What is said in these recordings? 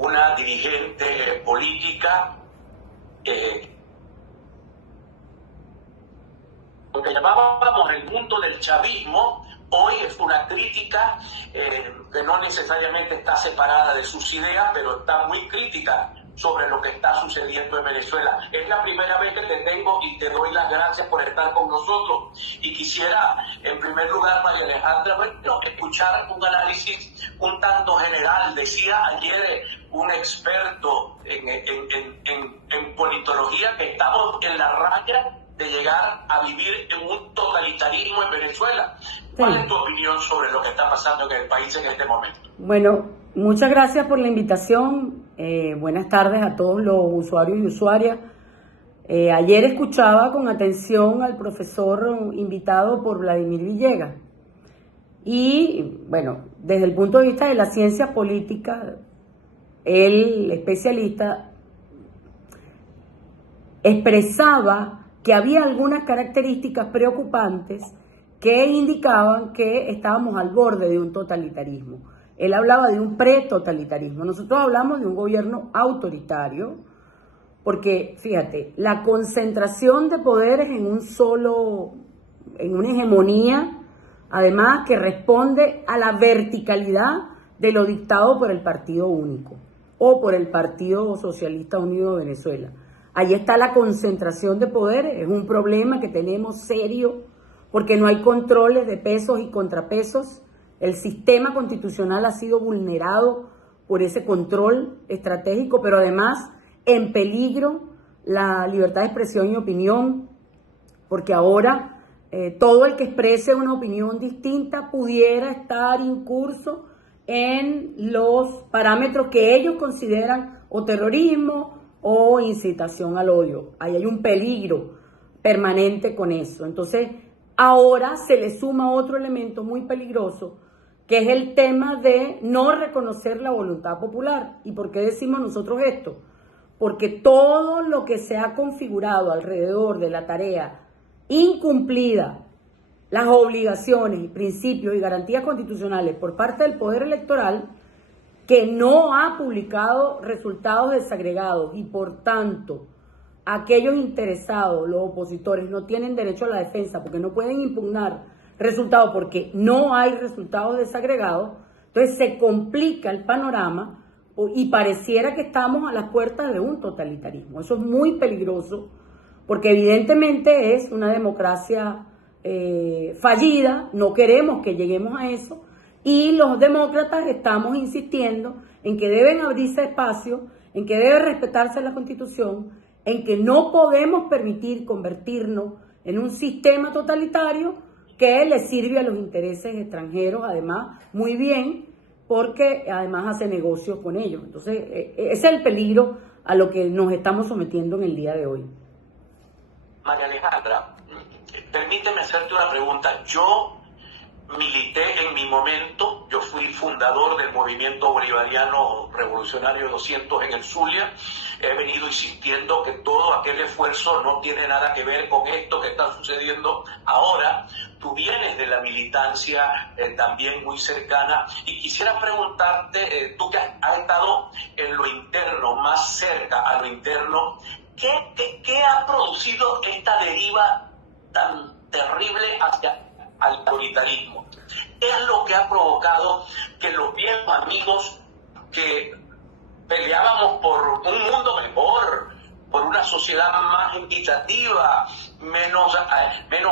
una dirigente política lo que llamábamos el mundo del chavismo. Hoy es una crítica que no necesariamente está separada de sus ideas, pero está muy crítica sobre lo que está sucediendo en Venezuela. Es la primera vez que te tengo y te doy las gracias por estar con nosotros. Y quisiera, en primer lugar, María Alejandra, bueno, escuchar un análisis un tanto general. Decía ayer un experto en politología que estamos en la raya de llegar a vivir en un totalitarismo en Venezuela. ¿Cuál es tu opinión sobre lo que está pasando en el país en este momento? Bueno, muchas gracias por la invitación. Buenas tardes a todos los usuarios y usuarias. Ayer escuchaba con atención al profesor invitado por Vladimir Villegas. Y bueno, desde el punto de vista de la ciencia política, el especialista expresaba que había algunas características preocupantes que indicaban que estábamos al borde de un totalitarismo. Él hablaba de un pretotalitarismo. Nosotros hablamos de un gobierno autoritario, porque, fíjate, la concentración de poderes en una hegemonía, además que responde a la verticalidad de lo dictado por el Partido Único o por el Partido Socialista Unido de Venezuela. Ahí está la concentración de poderes, es un problema que tenemos serio porque no hay controles de pesos y contrapesos. El sistema constitucional ha sido vulnerado por ese control estratégico, pero además en peligro la libertad de expresión y opinión, porque ahora todo el que exprese una opinión distinta pudiera estar incurso en los parámetros que ellos consideran o terrorismo o incitación al odio. Ahí hay un peligro permanente con eso. Entonces, ahora se le suma otro elemento muy peligroso, que es el tema de no reconocer la voluntad popular. ¿Y por qué decimos nosotros esto? Porque todo lo que se ha configurado alrededor de la tarea incumplida, las obligaciones, principios y garantías constitucionales por parte del Poder Electoral, que no ha publicado resultados desagregados y por tanto aquellos interesados, los opositores, no tienen derecho a la defensa porque no pueden impugnar resultados porque no hay resultados desagregados. Entonces se complica el panorama y pareciera que estamos a las puertas de un totalitarismo. Eso es muy peligroso porque evidentemente es una democracia fallida, no queremos que lleguemos a eso. Y los demócratas estamos insistiendo en que deben abrirse espacios, en que debe respetarse la Constitución, en que no podemos permitir convertirnos en un sistema totalitario que le sirve a los intereses extranjeros, además, muy bien, porque además hace negocios con ellos. Entonces, ese es el peligro a lo que nos estamos sometiendo en el día de hoy. María Alejandra, permíteme hacerte una pregunta. Yo milité en mi momento, yo fui fundador del movimiento bolivariano revolucionario 200 en el Zulia. He venido insistiendo que todo aquel esfuerzo no tiene nada que ver con esto que está sucediendo ahora. Tú vienes de la militancia también muy cercana y quisiera preguntarte, tú que has estado en lo interno, más cerca a lo interno, ¿qué ha producido esta deriva tan terrible hacia al autoritarismo? Es lo que ha provocado que los viejos amigos que peleábamos por un mundo mejor, por una sociedad más equitativa, menos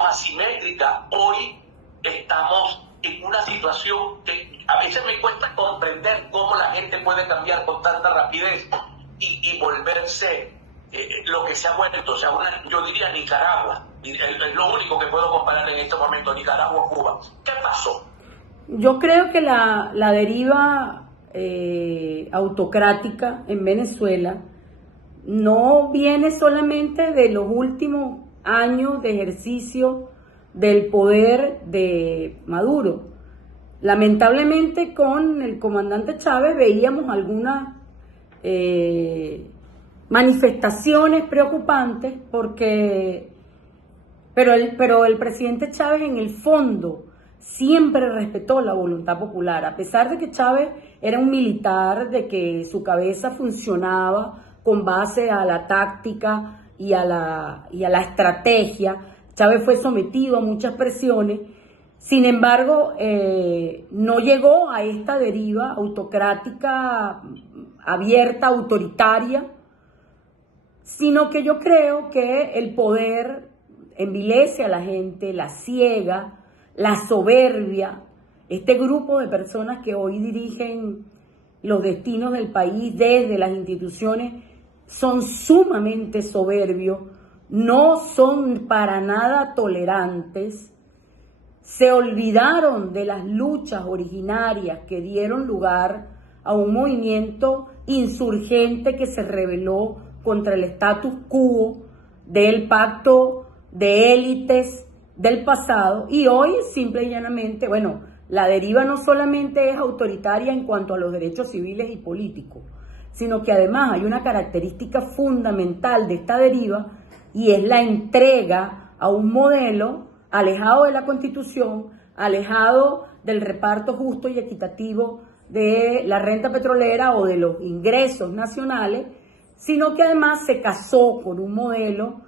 asimétrica, hoy estamos en una situación que a veces me cuesta comprender cómo la gente puede cambiar con tanta rapidez y volverse lo que se ha vuelto, yo diría Nicaragua. Es lo único que puedo comparar en este momento, Nicaragua-Cuba. ¿Qué pasó? Yo creo que la deriva autocrática en Venezuela no viene solamente de los últimos años de ejercicio del poder de Maduro. Lamentablemente con el comandante Chávez veíamos algunas manifestaciones preocupantes pero el presidente Chávez en el fondo siempre respetó la voluntad popular, a pesar de que Chávez era un militar, de que su cabeza funcionaba con base a la táctica y a la estrategia. Chávez fue sometido a muchas presiones, sin embargo, no llegó a esta deriva autocrática, abierta, autoritaria, sino que yo creo que el poder envilece a la gente, la ciega, la soberbia. Este grupo de personas que hoy dirigen los destinos del país desde las instituciones son sumamente soberbios, no son para nada tolerantes, se olvidaron de las luchas originarias que dieron lugar a un movimiento insurgente que se rebeló contra el status quo del pacto de élites del pasado, y hoy simple y llanamente, bueno, la deriva no solamente es autoritaria en cuanto a los derechos civiles y políticos, sino que además hay una característica fundamental de esta deriva, y es la entrega a un modelo alejado de la Constitución, alejado del reparto justo y equitativo de la renta petrolera o de los ingresos nacionales, sino que además se casó con un modelo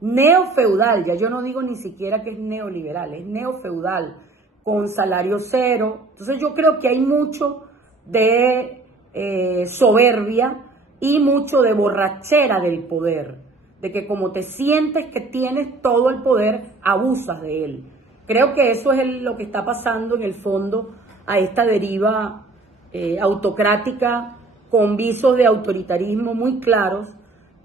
neofeudal, ya yo no digo ni siquiera que es neoliberal, es neofeudal, con salario cero. Entonces yo creo que hay mucho de soberbia y mucho de borrachera del poder, de que como te sientes que tienes todo el poder, abusas de él. Creo que eso es lo que está pasando en el fondo a esta deriva autocrática con visos de autoritarismo muy claros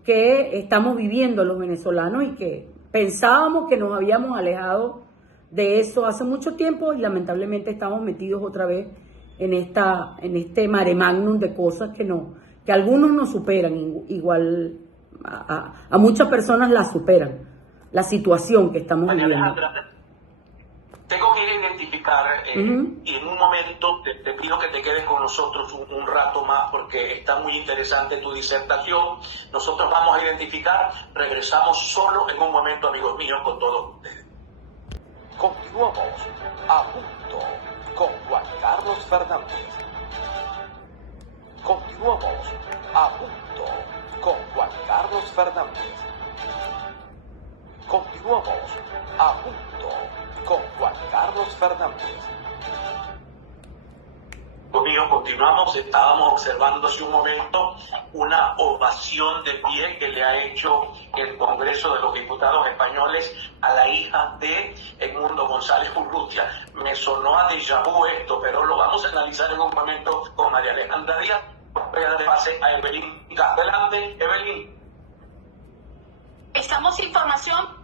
que estamos viviendo los venezolanos, y que pensábamos que nos habíamos alejado de eso hace mucho tiempo, y lamentablemente estamos metidos otra vez en este mare magnum de cosas que algunos nos superan, igual a muchas personas la superan, la situación que estamos viviendo. Alejandra, tengo que ir a identificar y en un momento te pido que te quedes con nosotros un rato más, porque está muy interesante tu disertación. Nosotros vamos a identificar, regresamos solo en un momento, amigos míos, con todos ustedes. Continuamos a punto con Juan Carlos Fernández. Continuamos a punto con Juan Carlos Fernández. Continuamos a punto con Juan Carlos Fernández. Mío, continuamos. Estábamos observando hace un momento una ovación de pie que le ha hecho el Congreso de los Diputados españoles a la hija de Edmundo González Urrutia. Me sonó a déjà vu esto, pero lo vamos a analizar en un momento con María Alejandra Díaz. Voy a darle pase a Evelyn. Adelante, Evelyn. Estamos información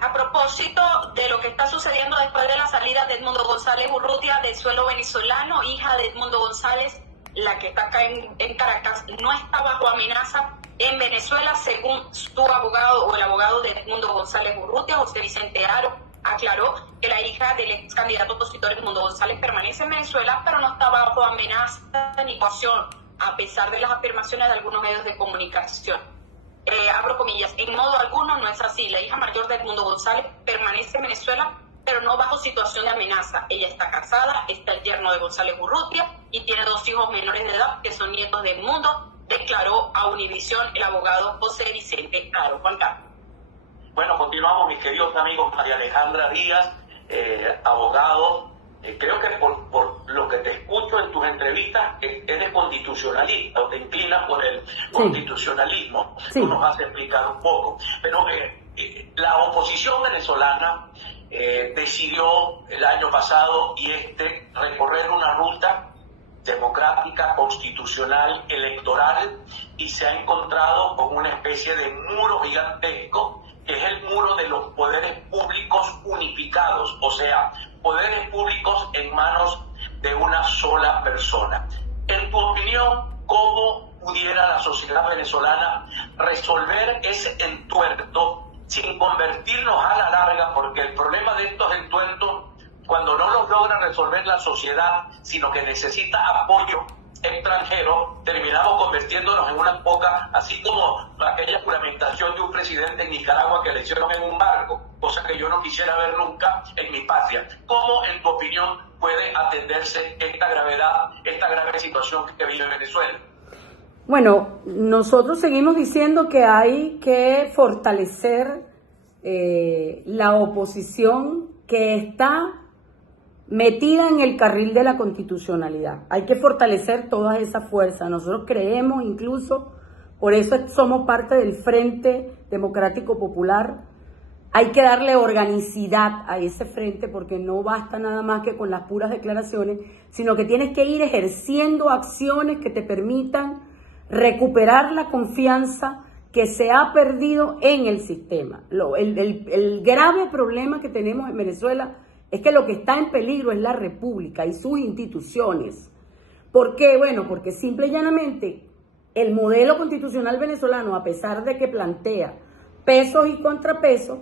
a propósito de lo que está sucediendo después de la salida de Edmundo González Urrutia del suelo venezolano. Hija de Edmundo González, la que está acá en Caracas, no está bajo amenaza en Venezuela, según su abogado o el abogado de Edmundo González Urrutia, José Vicente Aro, aclaró que la hija del ex candidato opositor Edmundo González permanece en Venezuela, pero no está bajo amenaza ni coacción, a pesar de las afirmaciones de algunos medios de comunicación. Abro comillas, en modo alguno no es así. La hija mayor de Edmundo González permanece en Venezuela, pero no bajo situación de amenaza. Ella está casada, está el yerno de González Urrutia y tiene 2 hijos menores de edad que son nietos de Edmundo, declaró a Univisión el abogado José Vicente Aro. Juan Carlos. Bueno, continuamos, mis queridos amigos. María Alejandra Díaz, abogado. Creo que por lo que te escucho en tus entrevistas, eres constitucionalista, o te inclinas por el constitucionalismo. Sí. Tú nos vas a explicar un poco. Pero la oposición venezolana decidió el año pasado recorrer una ruta democrática, constitucional, electoral, y se ha encontrado con una especie de muro gigantesco, que es el muro de los poderes públicos unificados, o sea, poderes públicos en manos de una sola persona. En tu opinión, ¿cómo pudiera la sociedad venezolana resolver ese entuerto sin convertirnos a la larga? Porque el problema de estos entuertos, cuando no los logra resolver la sociedad, sino que necesita apoyo extranjero, terminamos convirtiéndonos en una poca, así como aquella juramentación de un presidente en Nicaragua que le hicieron en un barco. O cosa que yo no quisiera ver nunca en mi patria. ¿Cómo, en tu opinión, puede atenderse esta grave situación que vive Venezuela? Bueno, nosotros seguimos diciendo que hay que fortalecer la oposición que está metida en el carril de la constitucionalidad. Hay que fortalecer todas esas fuerzas. Nosotros creemos incluso, por eso somos parte del Frente Democrático Popular. Hay que darle organicidad a ese frente porque no basta nada más que con las puras declaraciones, sino que tienes que ir ejerciendo acciones que te permitan recuperar la confianza que se ha perdido en el sistema. El grave problema que tenemos en Venezuela es que lo que está en peligro es la República y sus instituciones. ¿Por qué? Bueno, porque simple y llanamente el modelo constitucional venezolano, a pesar de que plantea pesos y contrapesos,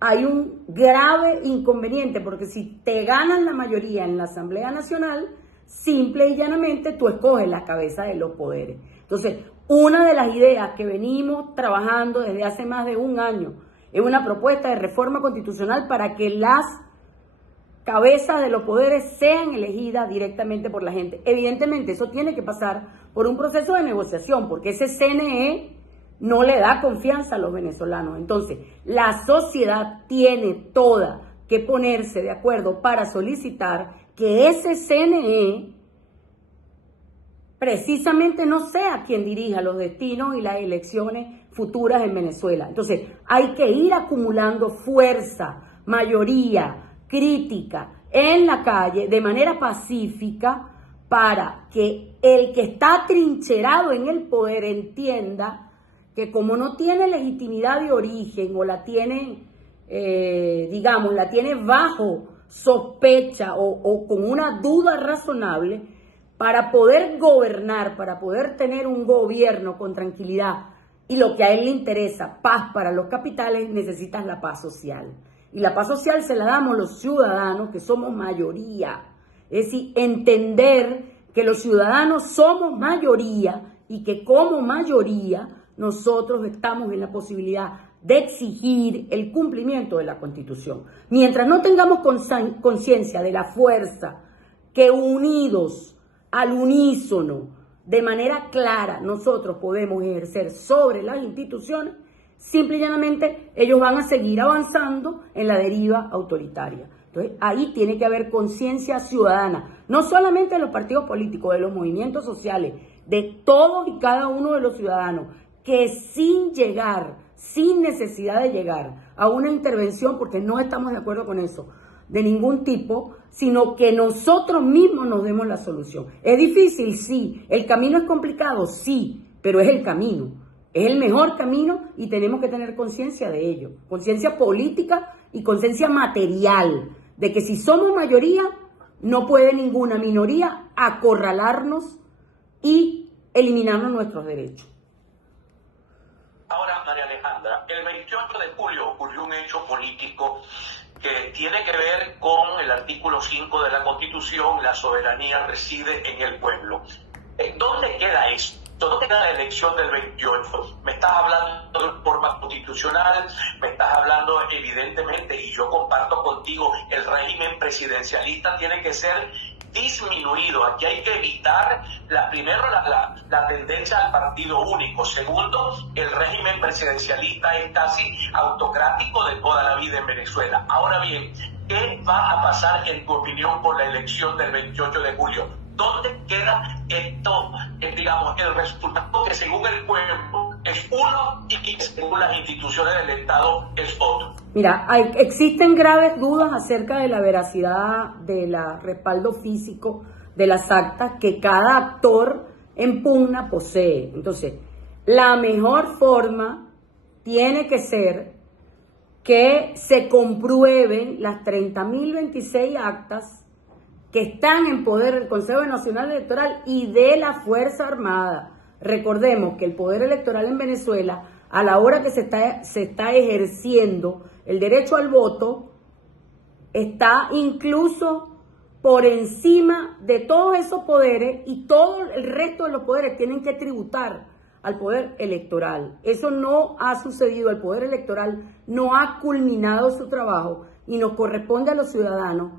hay un grave inconveniente, porque si te ganan la mayoría en la Asamblea Nacional, simple y llanamente tú escoges la cabeza de los poderes. Entonces, una de las ideas que venimos trabajando desde hace más de un año es una propuesta de reforma constitucional para que las cabezas de los poderes sean elegidas directamente por la gente. Evidentemente, eso tiene que pasar por un proceso de negociación, porque ese CNE no le da confianza a los venezolanos. Entonces, la sociedad tiene toda que ponerse de acuerdo para solicitar que ese CNE precisamente no sea quien dirija los destinos y las elecciones futuras en Venezuela. Entonces, hay que ir acumulando fuerza, mayoría, crítica en la calle de manera pacífica para que el que está atrincherado en el poder entienda que como no tiene legitimidad de origen o la tiene, la tiene bajo sospecha o con una duda razonable, para poder gobernar, para poder tener un gobierno con tranquilidad y lo que a él le interesa, paz para los capitales, necesitas la paz social. Y la paz social se la damos los ciudadanos, que somos mayoría. Es decir, entender que los ciudadanos somos mayoría y que como mayoría nosotros estamos en la posibilidad de exigir el cumplimiento de la Constitución. Mientras no tengamos conciencia de la fuerza que unidos al unísono, de manera clara, nosotros podemos ejercer sobre las instituciones, simple y llanamente ellos van a seguir avanzando en la deriva autoritaria. Entonces, ahí tiene que haber conciencia ciudadana, no solamente de los partidos políticos, de los movimientos sociales, de todos y cada uno de los ciudadanos, que sin necesidad de llegar a una intervención, porque no estamos de acuerdo con eso, de ningún tipo, sino que nosotros mismos nos demos la solución. ¿Es difícil? Sí. ¿El camino es complicado? Sí, pero es el camino. Es el mejor camino y tenemos que tener conciencia de ello. Conciencia política y conciencia material, de que si somos mayoría, no puede ninguna minoría acorralarnos y eliminarnos nuestros derechos. Ahora, María Alejandra, el 28 de julio ocurrió un hecho político que tiene que ver con el artículo 5 de la Constitución: la soberanía reside en el pueblo. ¿Dónde queda esto? ¿Dónde queda la elección del 28? Me estás hablando de reforma constitucional, me estás hablando evidentemente, y yo comparto contigo, el régimen presidencialista tiene que ser disminuido. Aquí hay que evitar primero la tendencia al partido único. Segundo, el régimen presidencialista es casi autocrático de toda la vida en Venezuela. Ahora bien, ¿qué va a pasar en tu opinión con la elección del 28 de julio? ¿Dónde queda esto, el resultado que según el pueblo es uno y que según las instituciones del Estado es otro? Mira, existen graves dudas acerca de la veracidad del respaldo físico de las actas que cada actor en pugna posee. Entonces, la mejor forma tiene que ser que se comprueben las 30.026 actas que están en poder del Consejo Nacional Electoral y de la Fuerza Armada. Recordemos que el poder electoral en Venezuela, a la hora que se está ejerciendo el derecho al voto, está incluso por encima de todos esos poderes, y todo el resto de los poderes tienen que tributar al poder electoral. Eso no ha sucedido, el poder electoral no ha culminado su trabajo y nos corresponde a los ciudadanos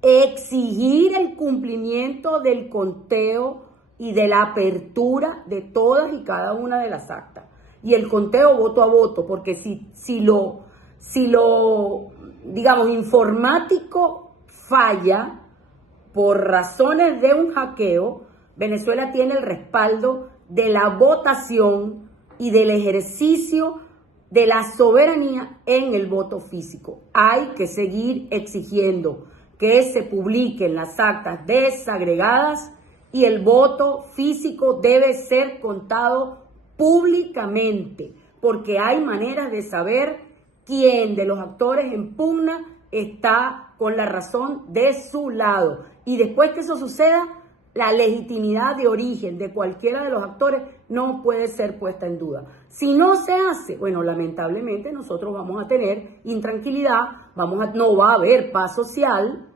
exigir el cumplimiento del conteo y de la apertura de todas y cada una de las actas. Y el conteo voto a voto, porque si lo digamos, informático falla por razones de un hackeo, Venezuela tiene el respaldo de la votación y del ejercicio de la soberanía en el voto físico. Hay que seguir exigiendo que se publiquen las actas desagregadas y el voto físico debe ser contado públicamente, porque hay maneras de saber quién de los actores en pugna está con la razón de su lado. Y después que eso suceda, la legitimidad de origen de cualquiera de los actores no puede ser puesta en duda. Si no se hace, bueno, lamentablemente nosotros vamos a tener intranquilidad, no va a haber paz social.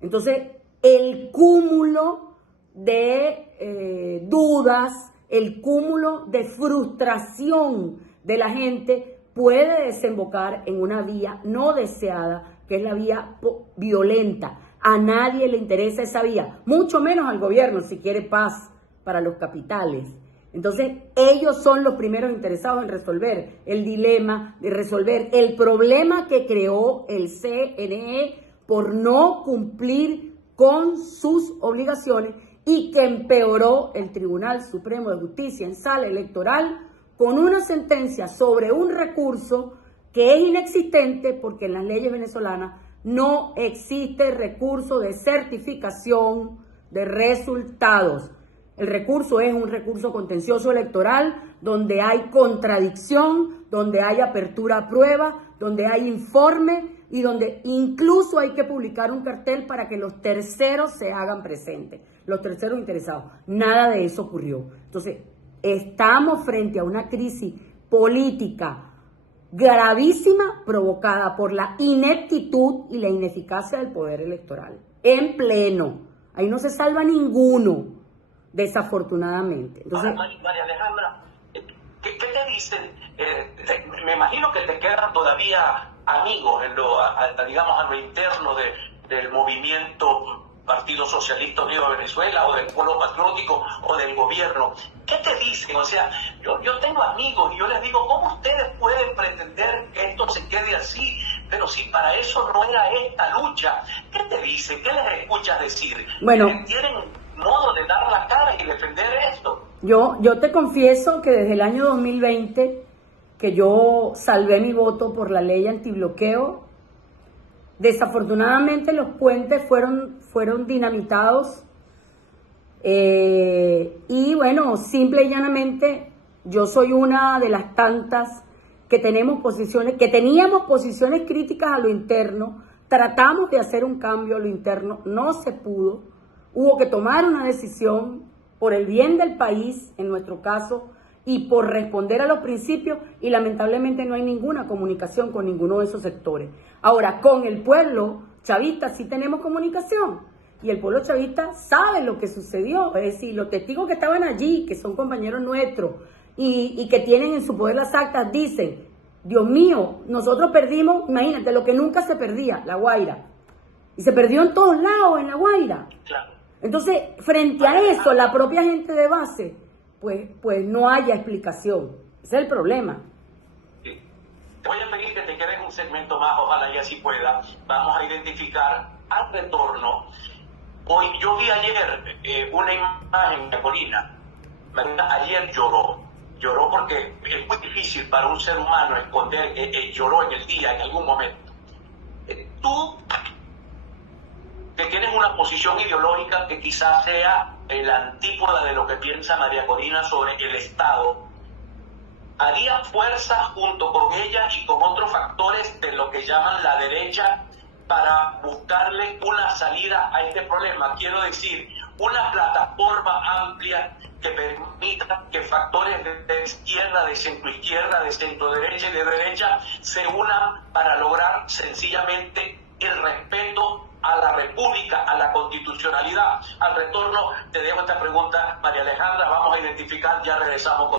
Entonces, el cúmulo de dudas, el cúmulo de frustración de la gente puede desembocar en una vía no deseada, que es la vía violenta. A nadie le interesa esa vía, mucho menos al gobierno si quiere paz para los capitales. Entonces, ellos son los primeros interesados en resolver el dilema, de resolver el problema que creó el CNE por no cumplir con sus obligaciones y que empeoró el Tribunal Supremo de Justicia en sala electoral con una sentencia sobre un recurso que es inexistente porque en las leyes venezolanas no existe recurso de certificación de resultados. El recurso es un recurso contencioso electoral donde hay contradicción, donde hay apertura a prueba, donde hay informe y donde incluso hay que publicar un cartel para que los terceros se hagan presentes, los terceros interesados. Nada de eso ocurrió. Entonces, estamos frente a una crisis política gravísima provocada por la ineptitud y la ineficacia del poder electoral. En pleno. Ahí no se salva ninguno, desafortunadamente. Entonces, María Alejandra, ¿qué te dicen? Me imagino que te quedan todavía amigos digamos, a lo interno del movimiento Partido Socialista Unido de Venezuela o del Pueblo Patriótico o del gobierno. ¿Qué te dicen? O sea, yo tengo amigos y yo les digo, ¿cómo ustedes pueden pretender que esto se quede así? Pero si para eso no era esta lucha, ¿qué te dicen? ¿Qué les escuchas decir? Bueno, ¿Tienen modo de dar la cara y defender esto? Yo te confieso que desde el año 2020, que yo salvé mi voto por la ley antibloqueo, desafortunadamente los puentes fueron dinamitados y bueno, simple y llanamente yo soy una de las tantas que teníamos posiciones críticas a lo interno, tratamos de hacer un cambio a lo interno, no se pudo, hubo que tomar una decisión por el bien del país, en nuestro caso, y por responder a los principios, y lamentablemente no hay ninguna comunicación con ninguno de esos sectores. Ahora, con el pueblo chavista sí tenemos comunicación, y el pueblo chavista sabe lo que sucedió, es decir, los testigos que estaban allí, que son compañeros nuestros, y que tienen en su poder las actas, dicen, Dios mío, nosotros perdimos, imagínate, lo que nunca se perdía, La Guaira, y se perdió en todos lados en La Guaira. Claro. Entonces, frente a eso, la propia gente de base, pues no haya explicación. Ese es el problema. Sí. Te voy a pedir que te quedes un segmento más, ojalá y así pueda. Vamos a identificar al retorno. Hoy, yo vi ayer una imagen de Corina. Ayer lloró porque es muy difícil para un ser humano esconder que lloró en el día, en algún momento. Tú, que tienes una posición ideológica que quizás sea la antípoda de lo que piensa María Corina sobre el Estado, ¿harías fuerza junto con ella y con otros factores de lo que llaman la derecha para buscarle una salida a este problema? Quiero decir, una plataforma amplia que permita que factores de izquierda, de centroizquierda, de centroderecha y de derecha se unan para lograr sencillamente el respeto a la república, a la constitucionalidad. Al retorno te dejo esta pregunta, María Alejandra, vamos a identificar, ya regresamos con